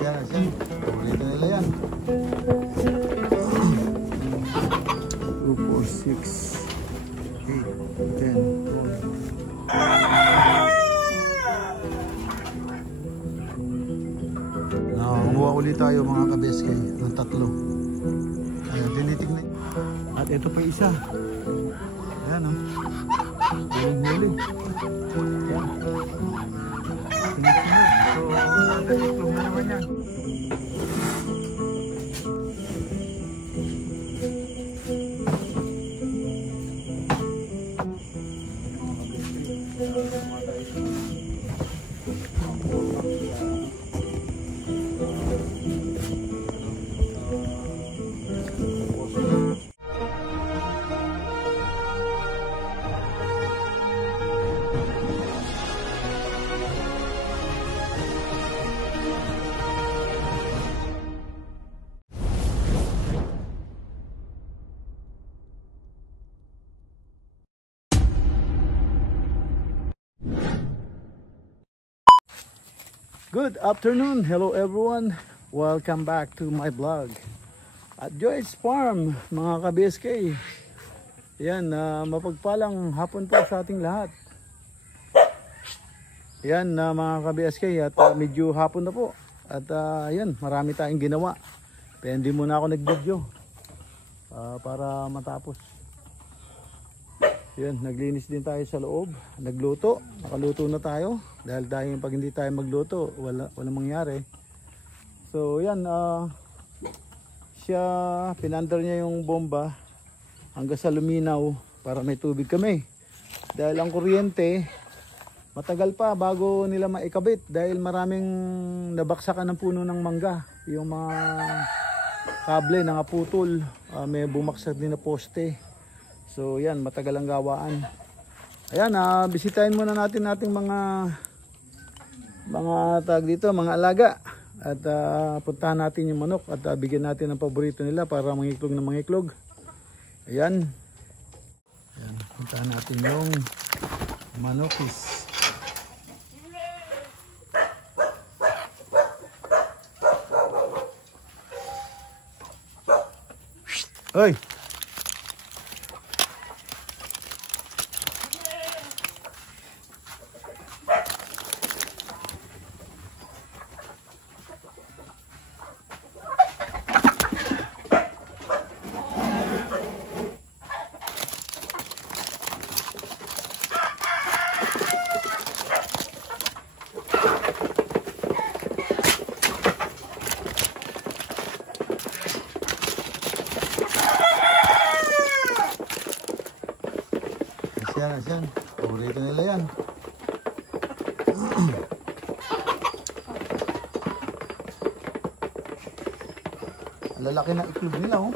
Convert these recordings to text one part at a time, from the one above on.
Yan, yan. Ulitin nila yan. 2, 4, 6, 8, 10, 12. Kumuha ulit tayo mga kabeskay ng tatlo. Ayan, tinitignan. At ito pa isa. Ayan o. Huling-huli. Ayan. Tinitignan. So, nag-iklog na naman yan. Good afternoon, hello everyone, welcome back to my vlog at Joy's Farm mga ka-BSK. Yan, mapagpalang hapon po sa ating lahat. Yan mga ka-BSK, at medyo hapon na po. At yan, marami tayong ginawa. Pero hindi muna ako nag-video para matapos. Yan, naglinis din tayo sa loob, nagluto, nakaluto na tayo. Dahil pag hindi tayo magluto, walang mangyari. So yan, siya, pinandar niya yung bomba hanggang sa luminaw para may tubig kami. Dahil ang kuryente, matagal pa bago nila maikabit. Dahil maraming nabaksakan ng puno ng mangga. Yung mga kable nakaputol, may bumaksak din na poste. So yan, matagal ang gawaan. Ayan, bisitahin muna natin ating mga tag dito, mga alaga. At puntahan natin yung manok at bigyan natin ng paborito nila para mangiklog na mangiklog. Ayan. Ayan, puntahan natin yung manokis. Hoy! Yan, paborito nila yan. Lalaki na iklog nila oh.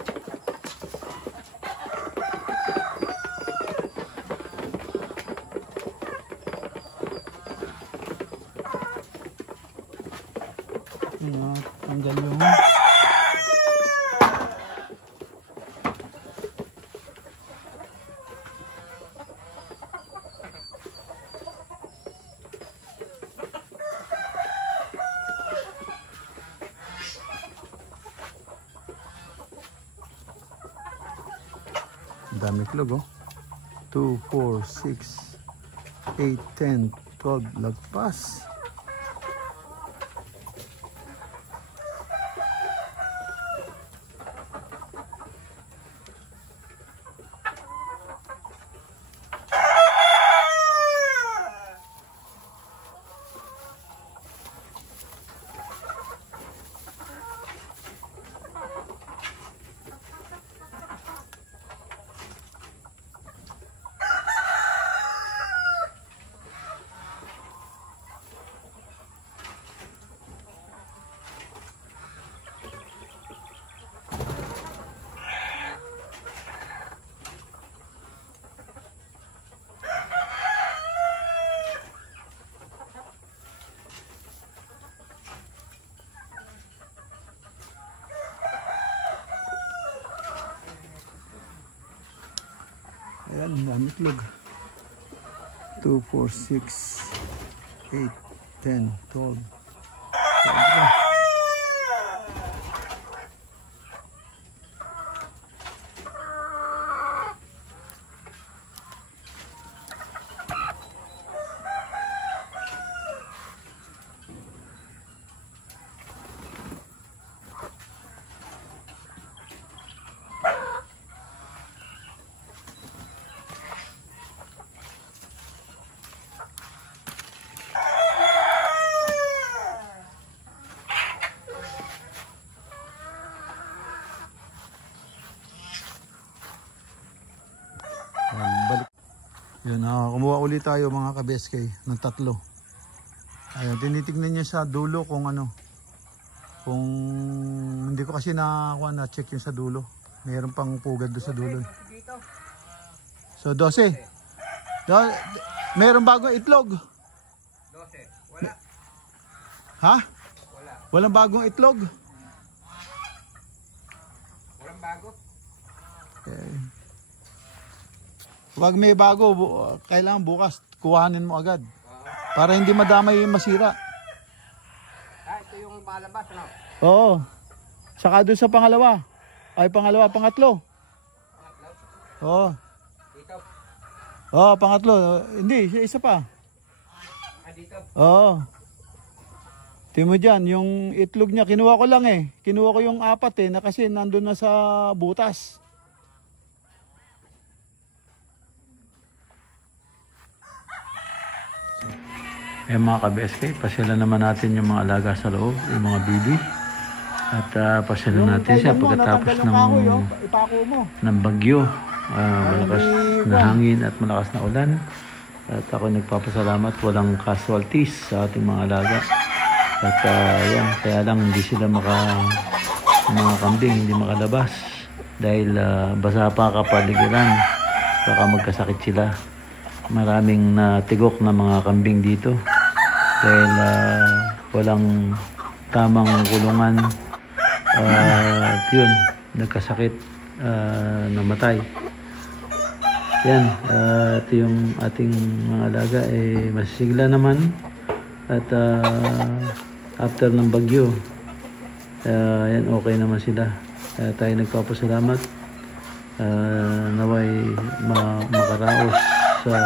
Tanggal yung dami iklog oh. 2, 4, 6, 8, 10, 12 lagpas. Ayan, dami iklog. 2, 4, 6, 8, 10, 12. Yun, kumuha ulit tayo mga ka-BSK ng 3. Ayun, tinitignan niya sa dulo kung ano. Kung hindi ko kasi na-check yung sa dulo. Mayroon pang pugad doon sa dulo. So 12. Mayroon bagong itlog. 12. Wala. Ha? Wala. Walang bagong itlog. Walang bago. Okay. Pag may bago, kailangan bukas kuhanin mo agad. Para hindi madamay yung masira. Ito yung palabas, ano? Oo. Saka doon sa pangalawa. Ay, pangatlo. Oo. Dito. Oo, pangatlo. Hindi, isa pa. Dito. Oo. Tingnan mo dyan, yung itlog niya, kinuha ko lang eh. Kinuha ko yung 4 na kasi nandun na sa butas. Eh mga ka-BSK, pasyalan naman natin yung mga alaga sa loob, yung mga bibi. At pasyalan natin siya pagkatapos ng bagyo. Malakas na hangin at malakas na ulan. At ako nagpapasalamat, walang casualties sa ating mga alaga. At yan, kaya lang hindi sila mga kambing, hindi makalabas. Dahil basa pa kapaligiran, baka magkasakit sila. Maraming natigok na mga kambing dito dahil walang tamang kulungan at yun, nagkasakit, namatay. Yan, at yung ating mga alaga masisigla naman at after ng bagyo yan, okay naman sila. Tayo nagpapasalamat, naway makaraos sa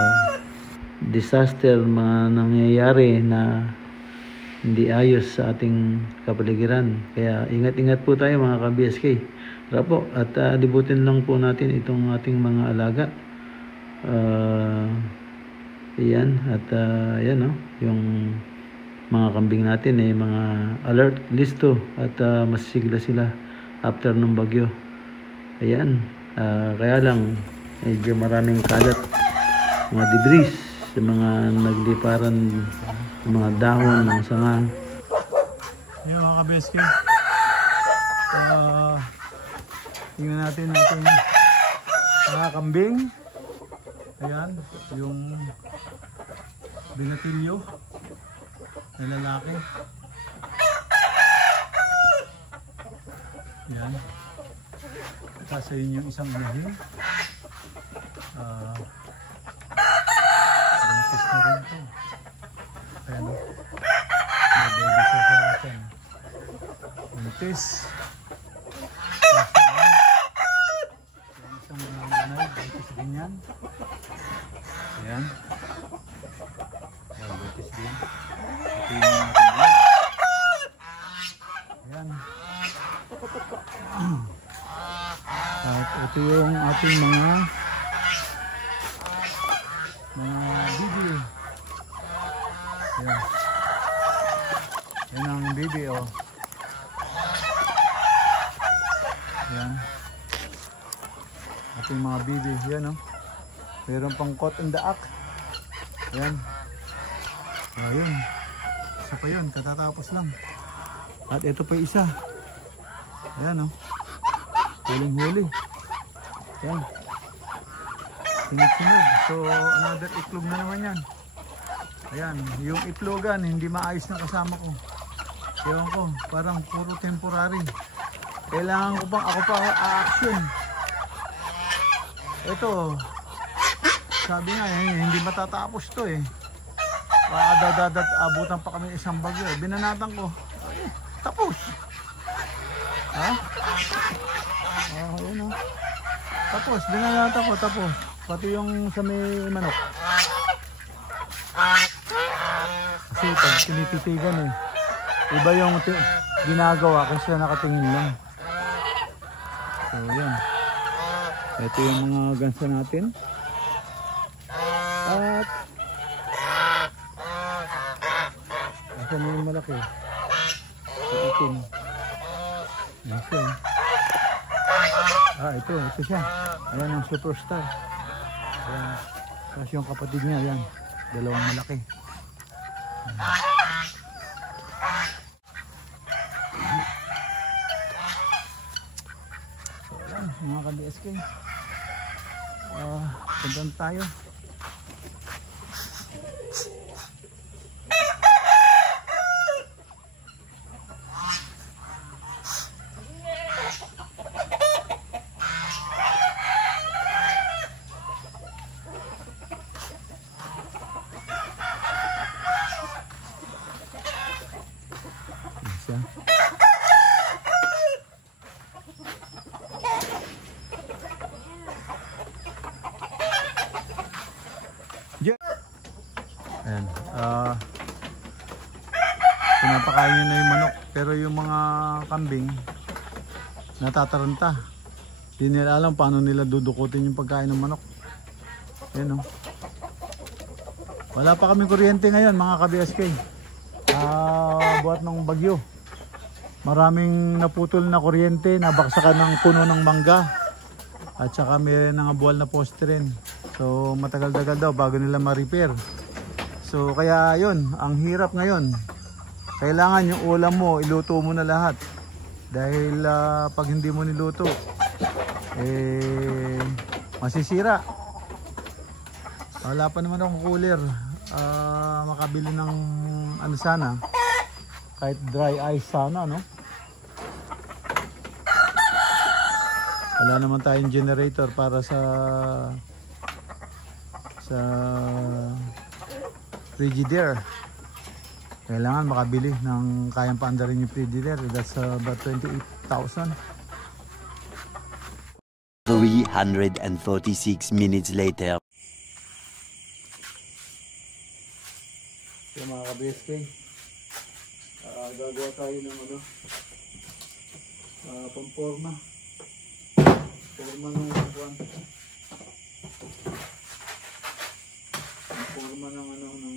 disaster mga nangyayari na hindi ayos sa ating kapaligiran. Kaya ingat-ingat po tayo mga ka-BSK. Tara po, at libutin lang po natin itong ating mga alaga. Yan, at yan yung mga kambing natin mga alert listo at masisigla sila after ng bagyo. Ayan, kaya lang medyo maraming kalat, mga debris sa mga nagliparan, mga dahon ng sanga. Yung mga ka-BSK, tingnan natin mga kambing. Ayan, yung binatilyo na lalaki. Ayan, sa inyo yung isang inahin. Buntis na rin ito. Ayan o. May baby siya sa atin. Buntis. Isang nanay. Buntis din yan. Ayan. Ayan, buntis din. Ito yung ating vlog. Ayan. At ito yung ating mga bibi. Ayan. Yan ang bibi Ayan. Ating mga bibi. Ayan Meron pang caught in the act. Ayan. Ayun. Isa pa yun. Katatapos lang. At ito pa isa. Ayan Huling-huli. Ayan. Sunod-sunod. So, another itlog na naman yan. Ayan. Yung itlogan, hindi maayos na kasama ko. Ewan ko, parang puro temporary. Kailangan ko ako pa a-action. Ito, sabi nga, hindi matatapos to abutan pa kami isang bagyo. Binanatan ko. Tapos. Ha? Ayun Tapos, binanatan ko, tapos. Pati yung sa may manok. Kasi pag tinititigan iba yung ginagawa kasi nakatingin lang. So yan. Ito yung mga gansa natin. At asan yung malaki? Sa atin. Yan siya. Ito siya. Ayan ang superstar. Ayan. Tapos yung kapatid niya, yan. Dalawang malaki. So yan, mga ka-BSK. Puntan tayo. Siya. Ayan. Pinapakain nyo na yung manok. Pero yung mga kambing natataranta. Hindi nila alam paano nila dudukutin yung pagkain ng manok. Ayan o. Wala pa kami kuryente ngayon mga ka-BSK. Buhat ng bagyo. Maraming naputol na kuryente. Nabaksakan ng puno ng mangga. At saka may nangabuwal na poste rin. So matagal-tagal daw bago nila ma-repair. So kaya yun, ang hirap ngayon. Kailangan yung ulam mo, iluto mo na lahat. Dahil pag hindi mo niluto, masisira. Wala pa naman akong cooler. Makabili ng ano sana, kahit dry ice sana, no? Wala naman tayong generator para sa Frigidaire. Kailangan makabili ng kayang paandarin yung Frigidaire. That's about 28,000. 346 minutes later. So mga ka-BSK, gagawa tayo ng ano, pamporma. Forma ng buwan. Forma ng ano, ng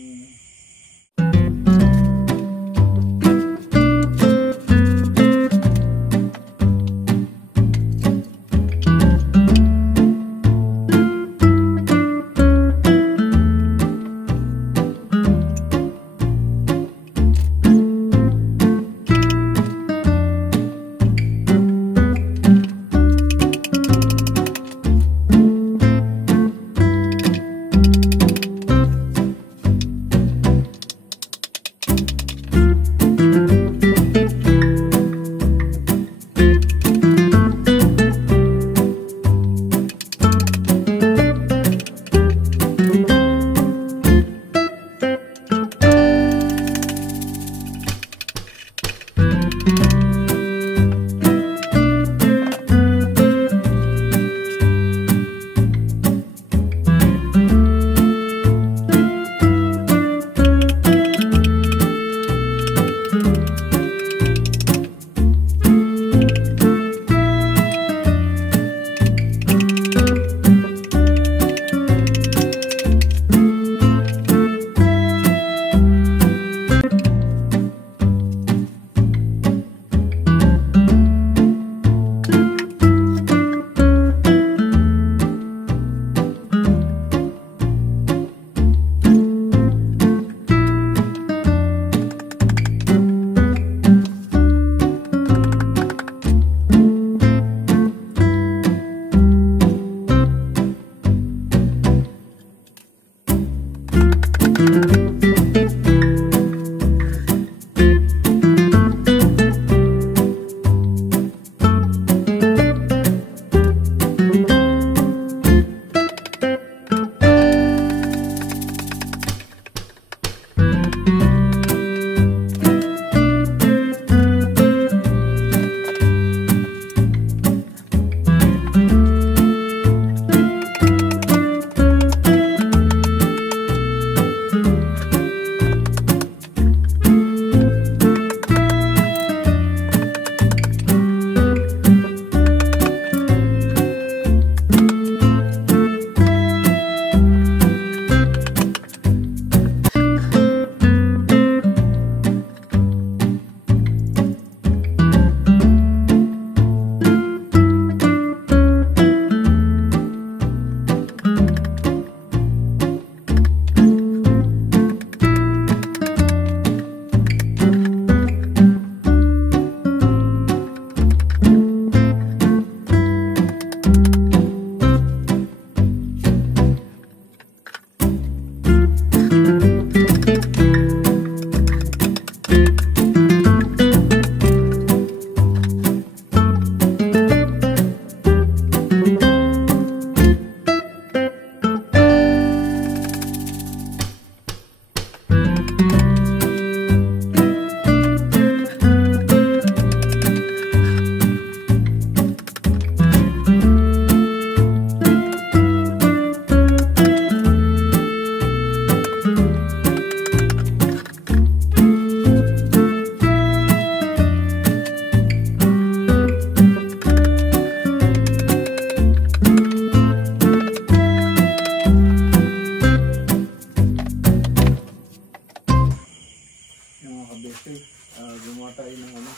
tayo ng ano,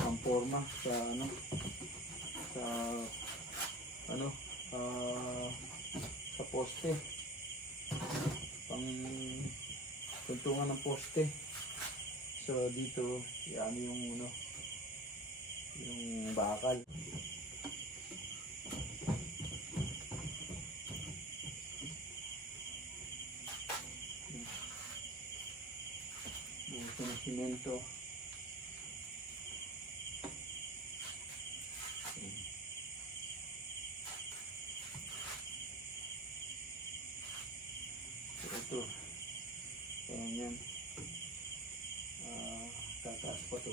ang forma sa ano, sa ano, sa poste, pang tuntungan ng poste. So dito yan yung ano, yung bakal. Buso ng simento. Ito, ayan yan, tataas pa to.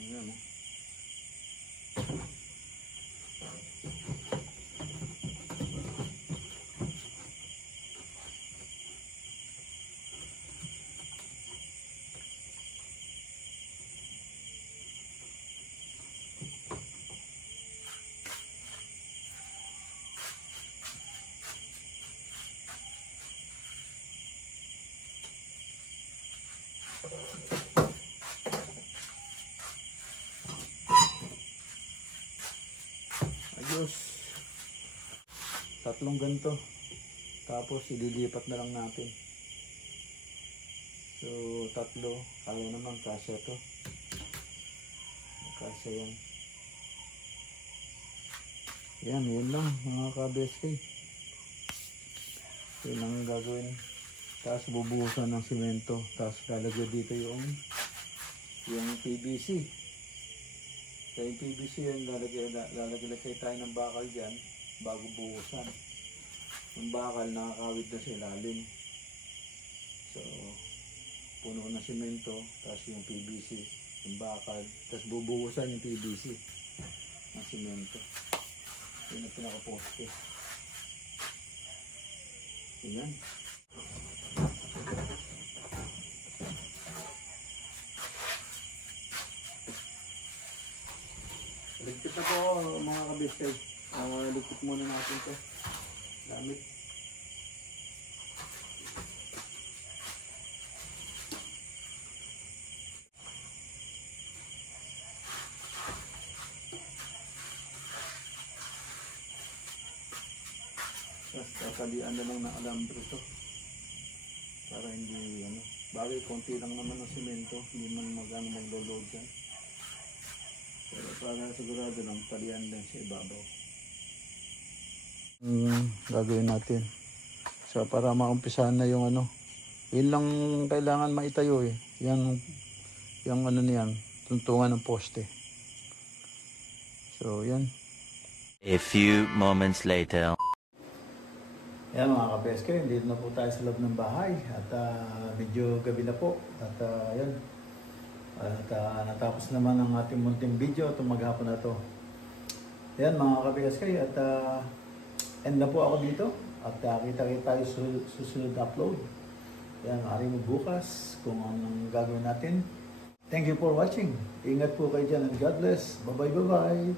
Ayan. Ayos. Tatlong ganito. Tapos ililipat na lang natin. So tatlo. Kaya naman kasya to. Kasya yan. Yan lang mga ka-BSK. Yan lang gagawin. Tapos bubuhusan ng simento. Tapos lalagyan dito yung PVC. Sa yung PVC yan, lalagay tayo ng bakal dyan bago buhusan. Yung bakal nakakawit na sa ilalim. So, puno na simento, tapos yung PVC, yung bakal, tapos bubuhusan yung PVC ng simento. Yun ang pinaka-poste. Yan. Ligpit na po mga kabistay. Ligpit muna natin ito. Gamit. Tapos kakalian na lang ng alambre ito. Para hindi ano. Bagay, konti lang naman ng simento. Hindi man maglo-load yan. Pero para sigurado lang, talian din sa ibabaw. Gagawin natin. So para maumpisahan na yung ano. Yun lang kailangan maitayo eh. Yung ano niyan, tuntungan ng poste. So yan. A few moments later. Yan mga ka-BSK, dito na po tayo sa loob ng bahay. At medyo gabi na po. At yan. At natapos naman ang ating munting video itong maghapon na to. Yan mga ka-BSK, at end na po ako dito. At kita-kita tayo susunod na upload. Yan, maaari mo bukas kung anong gagawin natin. Thank you for watching. Ingat po kayo dyan and God bless. Bye-bye.